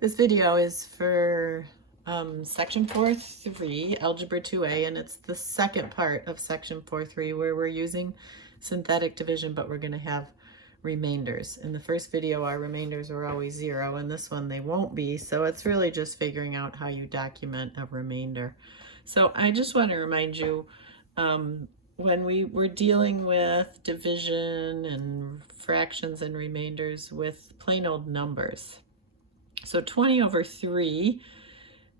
This video is for section 4.3, Algebra 2A, and it's the second part of section 4.3 where we're using synthetic division, but we're going to have remainders. In the first video, our remainders were always 0, and this one they won't be, so it's really just figuring out how you document a remainder. So I just want to remind you, when we were dealing with division and fractions and remainders with plain old numbers. So 20 over 3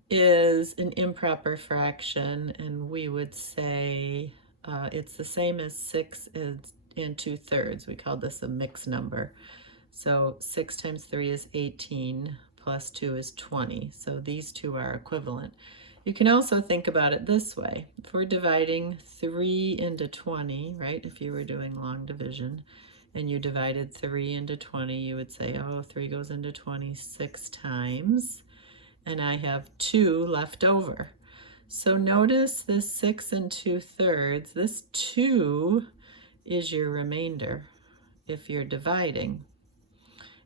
is an improper fraction, and we would say it's the same as 6 and 2/3. We call this a mixed number. So 6 times 3 is 18, plus 2 is 20. So these two are equivalent. You can also think about it this way. If we're dividing 3 into 20, right, if you were doing long division, and you divided 3 into 20, you would say, oh, 3 goes into 20 6 times, and I have 2 left over. So notice this 6 and 2/3, this 2 is your remainder if you're dividing.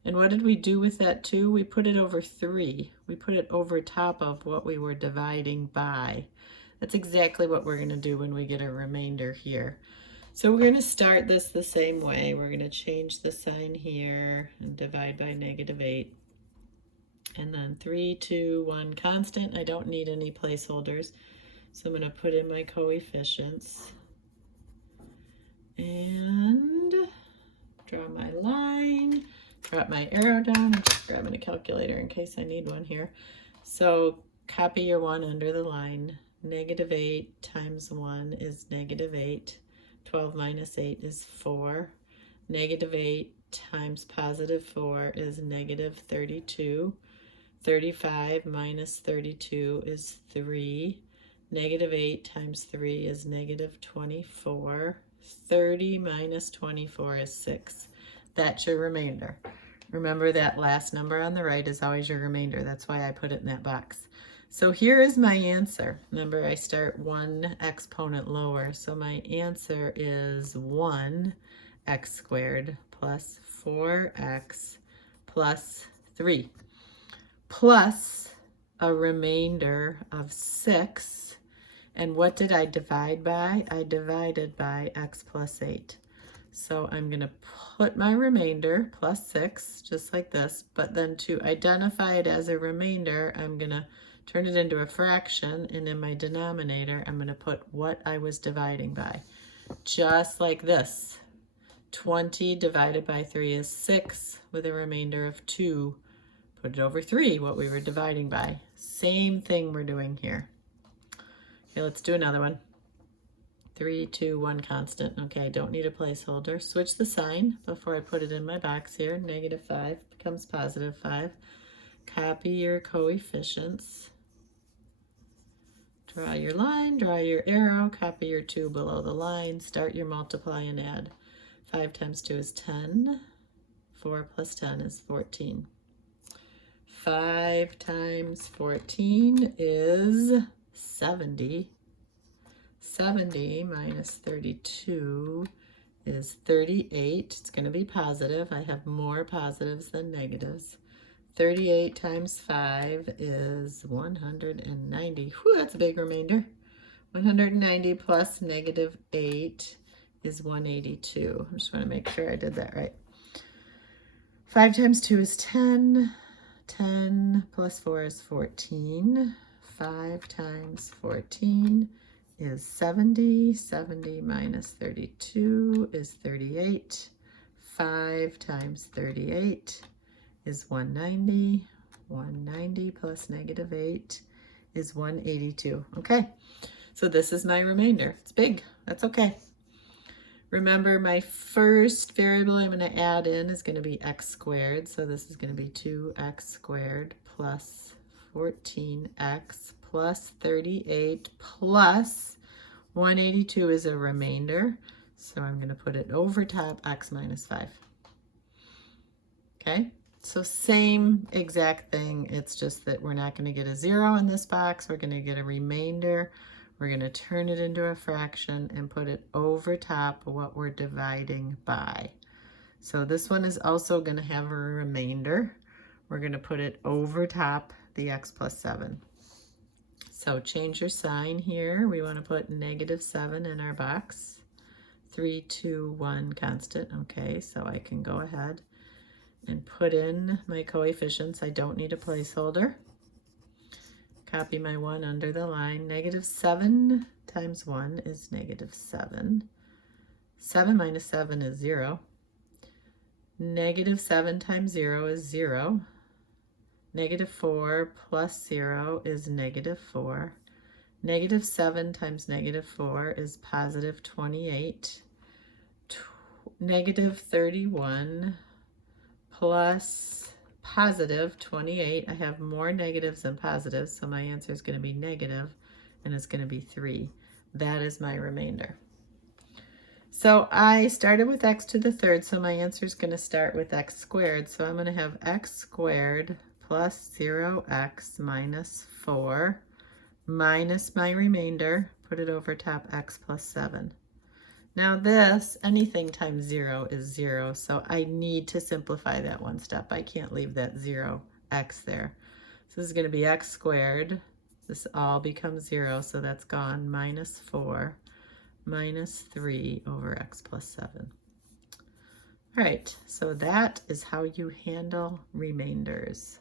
And what did we do with that 2? We put it over 3. We put it over top of what we were dividing by. That's exactly what we're going to do when we get a remainder here. So we're going to start this the same way. We're going to change the sign here and divide by -8. And then 3, 2, 1 constant. I don't need any placeholders. So I'm going to put in my coefficients and draw my line, drop my arrow down. I'm just grabbing a calculator in case I need one here. So copy your 1 under the line. -8 times 1 is -8. 12 minus 8 is 4. -8 times +4 is -32. 35 minus 32 is 3. -8 times 3 is -24. 30 minus 24 is 6. That's your remainder. Remember that last number on the right is always your remainder. That's why I put it in that box. So here is my answer. Remember, I start one exponent lower. So my answer is 1x squared plus 4x plus 3 plus a remainder of 6. And what did I divide by? I divided by x plus 8. So I'm going to put my remainder plus 6, just like this, but then to identify it as a remainder, I'm going to turn it into a fraction, and in my denominator, I'm going to put what I was dividing by. Just like this. 20 divided by 3 is 6, with a remainder of 2. Put it over 3, what we were dividing by. Same thing we're doing here. Okay, let's do another one. 3, 2, 1 constant. Okay, don't need a placeholder. Switch the sign before I put it in my box here. -5 becomes +5. Copy your coefficients. Draw your line, draw your arrow, copy your 2 below the line, start your multiply and add. 5 times 2 is 10. 4 plus 10 is 14. 5 times 14 is 70. 70 minus 32 is 38. It's going to be positive. I have more positives than negatives. 38 times 5 is 190. Whew, that's a big remainder. 190 plus -8 is 182. I just want to make sure I did that right. 5 times 2 is 10. 10 plus 4 is 14. 5 times 14 is 70. 70 minus 32 is 38. 5 times 38 is 190. 190 plus -8 is 182. Okay, so this is my remainder. It's big. That's okay. Remember, my first variable I'm going to add in is going to be x squared. So this is going to be 2x squared plus 14x plus 38 plus 182 is a remainder. So I'm going to put it over top x minus 5. Okay, so same exact thing. It's just that we're not going to get a 0 in this box. We're going to get a remainder. We're going to turn it into a fraction and put it over top of what we're dividing by. So this one is also going to have a remainder. we're going to put it over top the x plus 7. So change your sign here. We want to put -7 in our box. 3, 2, 1 constant. Okay, so I can go ahead and put in my coefficients. I don't need a placeholder. Copy my 1 under the line. -7 times 1 is -7. 7 minus 7 is 0. -7 times 0 is 0. -4 plus 0 is -4. -7 times -4 is positive 28. -31 plus positive 28. I have more negatives than positives, so my answer is going to be negative, and it's going to be 3. That is my remainder. So I started with x to the third, so my answer is going to start with x squared. So I'm going to have x squared plus 0x minus 4 minus my remainder, put it over top, x plus 7. Now this, anything times 0 is 0, so I need to simplify that one step. I can't leave that 0x there. So this is going to be x squared. This all becomes 0, so that's gone, minus 4 minus 3 over x plus 7. All right, so that is how you handle remainders.